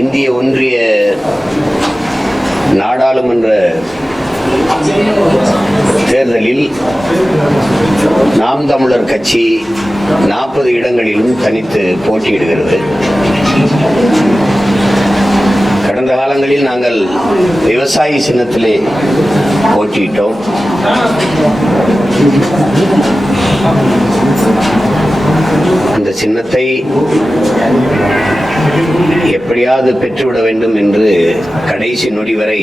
இந்திய ஒன்றிய நாடாளுமன்ற தேர்தலில் நாம் தமிழர் கட்சி நாற்பது இடங்களிலும் தனித்து போட்டியிடுகிறது. கடந்த காலங்களில் நாங்கள் விவசாயி சின்னத்திலே போட்டியிட்டோம். அந்த சின்னத்தை எப்படியாவது பெற்றுவிட வேண்டும் என்று கடைசி நொடி வரை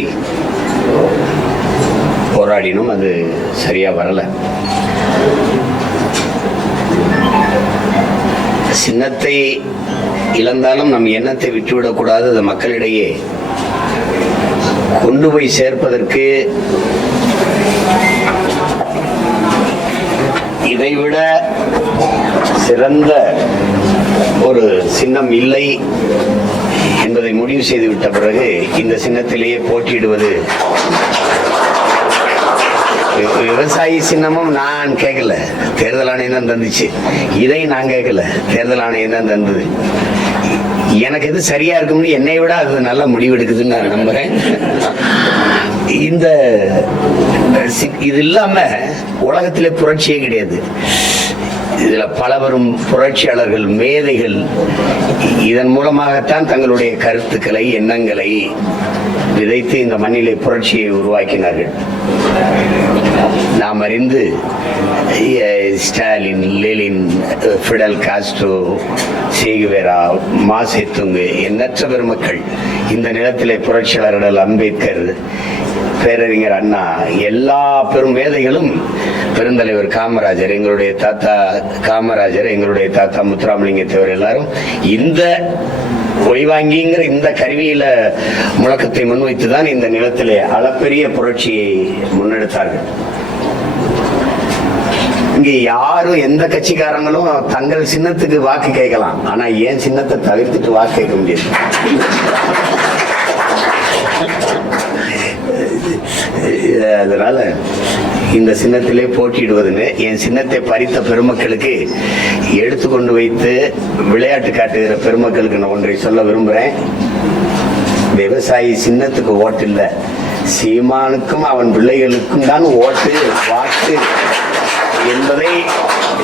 போராடினோம். அது சரியா வரல. சின்னத்தை இழந்தாலும் நம் எண்ணத்தை விட்டுவிடக்கூடாது அது மக்களிடையே கொண்டு போய் சேர்ப்பதற்கு இதைவிட சிறந்த ஒரு சின்னம் இல்லை என்பதை முடிவு செய்துவிட்ட பிறகு இந்த சின்னத்திலேயே போட்டியிடுவது விவசாயி சின்னமும் நான் கேட்கல. தேர்தல் ஆணையம் தான் தந்துச்சு. இதை நான் கேட்கல. தேர்தல் ஆணையம் தான் தந்தது. எனக்கு எது சரியா இருக்கும்னு என்னை விட அது நல்ல முடிவெடுக்குதுன்னு நான் நம்புறேன். இந்த சி- இது இல்லாம உலகத்திலே புரட்சியே கிடையாது. இதுல பலவரும் புரட்சியாளர்கள் மேதைகள் இதன் மூலமாகத்தான் தங்களுடைய கருத்துக்களை எண்ணங்களை விதைத்து இந்த மண்ணிலே புரட்சியை உருவாக்கினார்கள். நாம் அறிந்து Stalin Lenin Fidel Castro Che Guevara Mao Tsetung எண்ணற்ற பெருமக்கள் இந்த நிலத்திலே புரட்சியாளர்கள் அம்பேத்கர் பேரறிஞர் அண்ணா எல்லா பெரும் மேதைகளும் பெருந்தலைவர் காமராஜர் எங்களுடைய தாத்தா காமராஜர் எங்களுடைய தாத்தா முத்துராமலிங்க தேவர் எல்லாரும் இந்த ஒளிவாங்கிங்கிற இந்த கருவியில முழக்கத்தை முன்வைத்து தான் இந்த நிலத்திலே அளப்பெரிய புரட்சியை முன்னெடுத்தார்கள். இங்க யாரும் எந்த கட்சிக்காரங்களும் தங்கள் சின்னத்துக்கு வாக்கு கேட்கலாம். ஆனா ஏன் சின்னத்தை தவிர்த்துட்டு வாக்கு கேட்க முடியாது? அதனால் இந்த சின்னத்திலே போட்டியிடுவதுன்னு என் சின்னத்தை பறித்த பெருமக்களுக்கு எடுத்துக்கொண்டு வைத்து விளையாட்டு காட்டுகிற பெருமக்களுக்கு நான் ஒன்றை சொல்ல விரும்புகிறேன் விவசாயி சின்னத்துக்கு ஓட்டு இல்லை. சீமானுக்கும் அவன் பிள்ளைகளுக்கும் தான் ஓட்டு வாக்கு என்பதை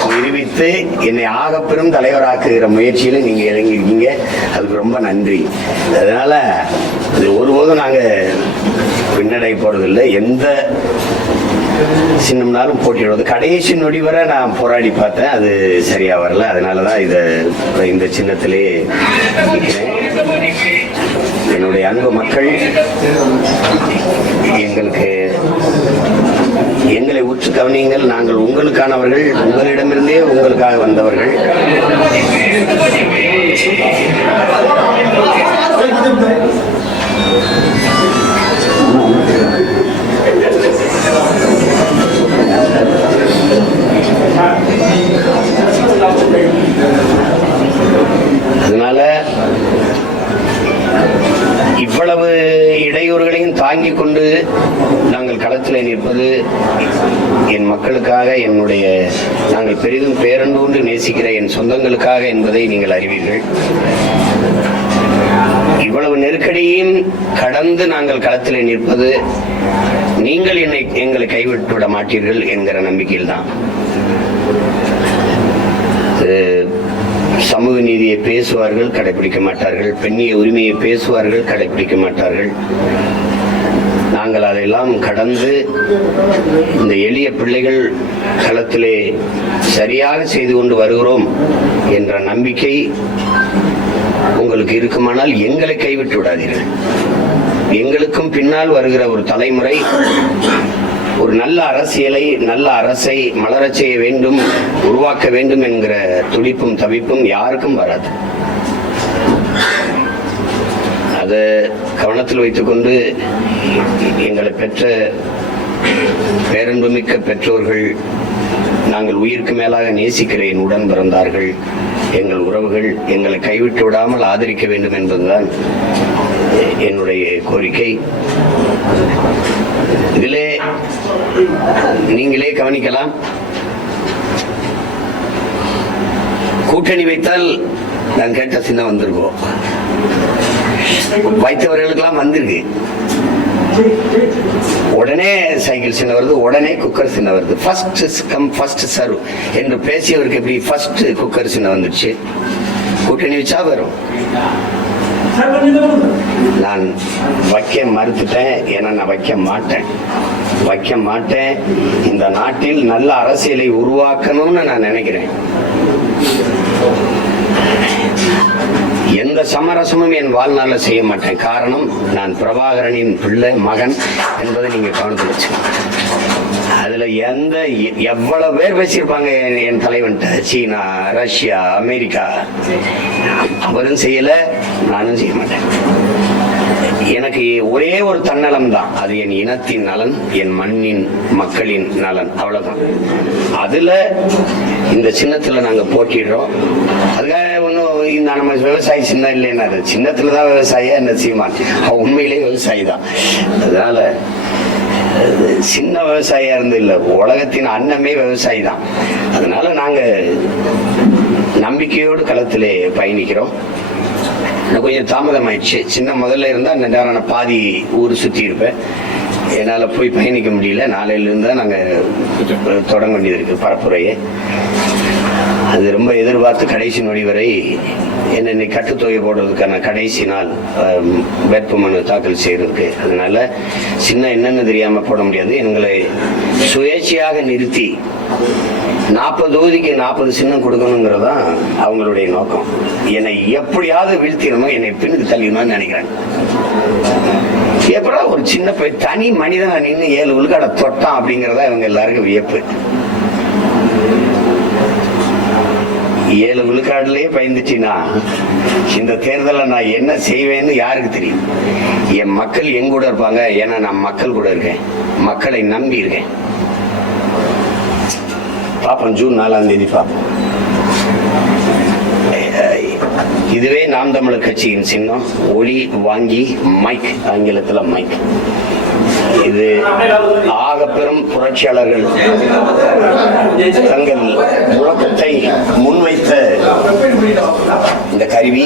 நிரூபித்து என்னை ஆகப்பெரும் தலைவராக்குகிற முயற்சியில் நீங்கள் இறங்கியிருக்கீங்க. அதுக்கு ரொம்ப நன்றி. அதனால் இது ஒருபோதும் நாங்கள் பின்னடை போறதில்லை எந்த சின்னம்னாலும் போட்டிடுவது கடைசி நொடி வரை நான் போராடி பார்த்தேன். அது சரியா வரல. அதனால தான் இதை இந்த சின்னத்திலே என்னுடைய அன்பு மக்கள் எங்களுக்கு எங்களை உற்று கவனியுங்கள். நாங்கள் உங்களுக்கானவர்கள் உங்களிடமிருந்தே உங்களுக்காக வந்தவர்கள். நாங்கள் களத்தில் நிற்பது என் மக்களுக்காக என்னுடைய நாங்கள் பெரிதும் பேரன்பு கொண்டு நேசிக்கிற என் சொந்தங்களுக்காக என்பதை நீங்கள் அறிவீர்கள். இவ்வளவு நெருக்கடியையும் கடந்து நாங்கள் களத்தில் நிற்பது நீங்கள் என்னை எங்களை கைவிட்டு விட மாட்டீர்கள் என்கிற நம்பிக்கையில் தான் சமூக நீதியை பேசுவார்கள் கடைபிடிக்க மாட்டார்கள். பெண்ணிய உரிமையை பேசுவார்கள் கடைபிடிக்க மாட்டார்கள். நாங்கள் அதையெல்லாம் கடந்து இந்த எளிய பிள்ளைகள் களத்திலே சரியாக செய்து கொண்டு வருகிறோம் என்ற நம்பிக்கை உங்களுக்கு இருக்குமானால் எங்களை கைவிட்டு விடாதீர்கள். எங்களுக்கும் பின்னால் வருகிற ஒரு தலைமுறை ஒரு நல்ல அரசியலை நல்ல அரசை மலரச் செய்ய வேண்டும் உருவாக்க வேண்டும் என்கிற துடிப்பும் தவிப்பும் யாருக்கும் வராது. அதை கவனத்தில் வைத்துக்கொண்டு எங்களை பெற்ற பேரன்புமிக்க பெற்றோர்கள் நாங்கள் உயிருக்கு மேலாக நேசிக்கிற என் உடன் பிறந்தார்கள். எங்கள் உறவுகள் எங்களை கைவிட்டு விடாமல் ஆதரிக்க வேண்டும் என்பதுதான் என்னுடைய கோரிக்கை. இதிலே நீங்களே கவனிக்கலாம். கூட்டணி வைத்தால் நான் கேட்ட சின்ன வந்திருக்கோம் வைத்தவர்களுக்கெல்லாம் வந்திருக்கு. உடனே சைக்கிள் சின்ன வருது உடனே குக்கர் சின்ன வருது. ஃபர்ஸ்ட் கம் ஃபர்ஸ்ட் சர்வ் என்று பேசியவருக்கு எப்படி ஃபர்ஸ்ட் குக்கர் சின்ன வந்துடுச்சு? கூட்டணி வச்சா வரும். நான் வைக்க மறுத்துட்டேன் ஏன்னா நான் வைக்க மாட்டேன். வைக்க மாட்டேன். இந்த நாட்டில் நல்ல அரசியலை உருவாக்கணும்னு நான் நினைக்கிறேன். எந்த சமரசமும் என் வாழ்நாளில் செய்ய மாட்டேன். காரணம் நான் பிரபாகரனின் பிள்ளை மகன் என்பதை நீங்க கவனத்தில் வச்சுக்கோங்க. அதுல எந்த எவ்வளவு பேர் பேசியிருப்பாங்க என்- என் தலைவன்ட்ட? சீனா ரஷ்யா அமெரிக்கா. அவரும் செய்யல நானும் செய்ய மாட்டேன். எனக்கு ஒரே ஒரு தன்னலம் தான். அது என் இனத்தின் நலன் என் மண்ணின் மக்களின் நலன். அவ்வளவுதான். அதுல இந்த சின்னத்துல நாங்க போட்டிடுறோம் அதுக்காக இந்த நம்ம விவசாயி சின்னம் இல்லைன்னா அது சின்னத்துல தான் விவசாயி என்ன சீமான் அவன் உண்மையிலே விவசாயி தான். அதனால அது சின்ன விவசாயியா இருந்து இல்ல உலகத்தின் அன்னமே விவசாயி தான். அதனால நாங்க நம்பிக்கையோடு களத்திலே பயணிக்கிறோம். கொஞ்சம் தாமதமாயிடுச்சு. சின்ன முதல்ல இருந்தா இந்த நேரம் நான் பாதி ஊர் சுத்தி இருப்பேன். என்னால் போய் பயணிக்க முடியல. நாளையிலிருந்து தான் நாங்கள் தொடங்க வேண்டியது இருக்கு பரப்புரையை. அது ரொம்ப எதிர்பார்த்து கடைசி நொடி வரை என்னென்னை கட்டுத்தொகை போடுறதுக்கான கடைசி நாள் வேட்புமனு தாக்கல் செய்யறதுக்கு. அதனால சின்ன என்னென்னு தெரியாமல் போட முடியாது. எங்களை சுயேட்சையாக நிறுத்தி நாற்பது தொகுதிக்கு நாற்பது சின்னம் கொடுக்கணுங்கிறது தான் அவங்களுடைய நோக்கம். என்னை எப்படியாவது வீழ்த்திடணும் என்னை பின்னுக்கு தள்ளிடணும்னு நினைக்கிறேன். எப்படா ஒரு சின்ன தனி மனிதனை நின்று ஏழு உள்கடை தொட்டான் அப்படிங்கிறதா இவங்க எல்லாருக்கும் வியப்பு. ஏழு விழுக்காடுலயே பயந்துச்சுன்னா இந்த தேர்தலை நான் என்ன செய்வேன்னு யாருக்கு தெரியும்? என் மக்கள் எங்க கூட இருப்பாங்க. ஏன்னா நான் மக்கள் கூட இருக்கேன். மக்களை நம்பி இருக்கேன். பார்ப்போம் ஜூன் நாலாம் தேதி பார்ப்போம் இதுவே நாம் தமிழர் கட்சியின் சின்னம். ஒளி வாங்கி மைக் ஆங்கிலத்தில் மைக் இது ஆக பெரும் புரட்சியாளர்கள் தங்கள் முழக்கத்தை முன்வைத்த இந்த கருவி.